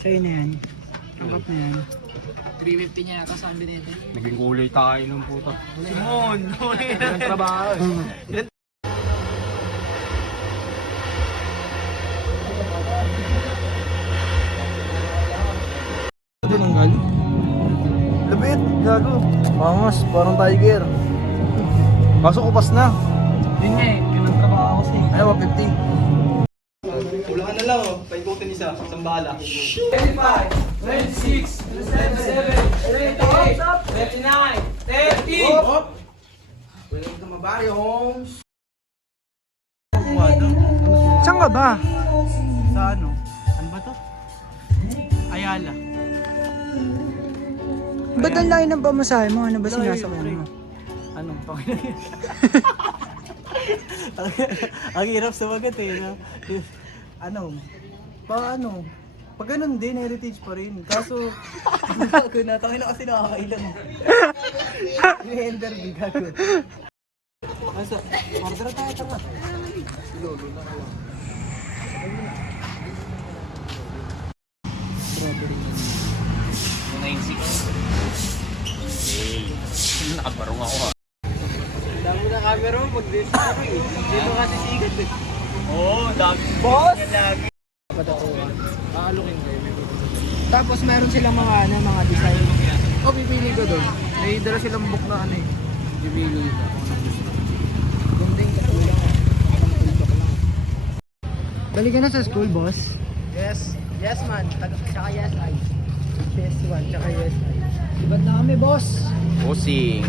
Sa'yo na yan. Angkap na yan. 350 niya yata sa Binete. Naging kulay tayo ng puto. Simon! Ang trabaho. Tinanggal. Labit, gago. Pangas, parang tiger. Kaso kupas na. Yun nga eh, yun ang trabaho ko sa'yo. Ay, 150. Ulangan na lang oh. Paikutin isa. Isang bala. 25, 26, 27, 28, 29, 30! Welcome to my body, homes. Saan ka ba? Sa ano? Ano ba to? Ayala. Ba't ang layo ng pamasahe mo? Ano ba sinasakyan mo? Anong Panginoon? Ang hirap sumagot eh. No? Paano? Pag ganun din, heritage pa rin. Kaso, gago na. Tangin na kasi nakakailan. Yung elder di gago. Kaso, order na tayo tanga. Lolo na lang. Strawberry. 96. Nakabarong ako ha. Dami na camera mo pag dito ako eh. Dito kasi sigat eh. Oo, dami. Boss! Lagi. Padakuhan. Aalukin kayo. Tapos meron silang mga design. Oh, pipili ko doon. May dala silang book na ano eh. Pipili ko. Ganding katulong. Balik ka na sa school, boss. Yes. Yes man. Tsaka yes I. Yes, one, tsaka yes. Ba't na kami, boss? Bossing.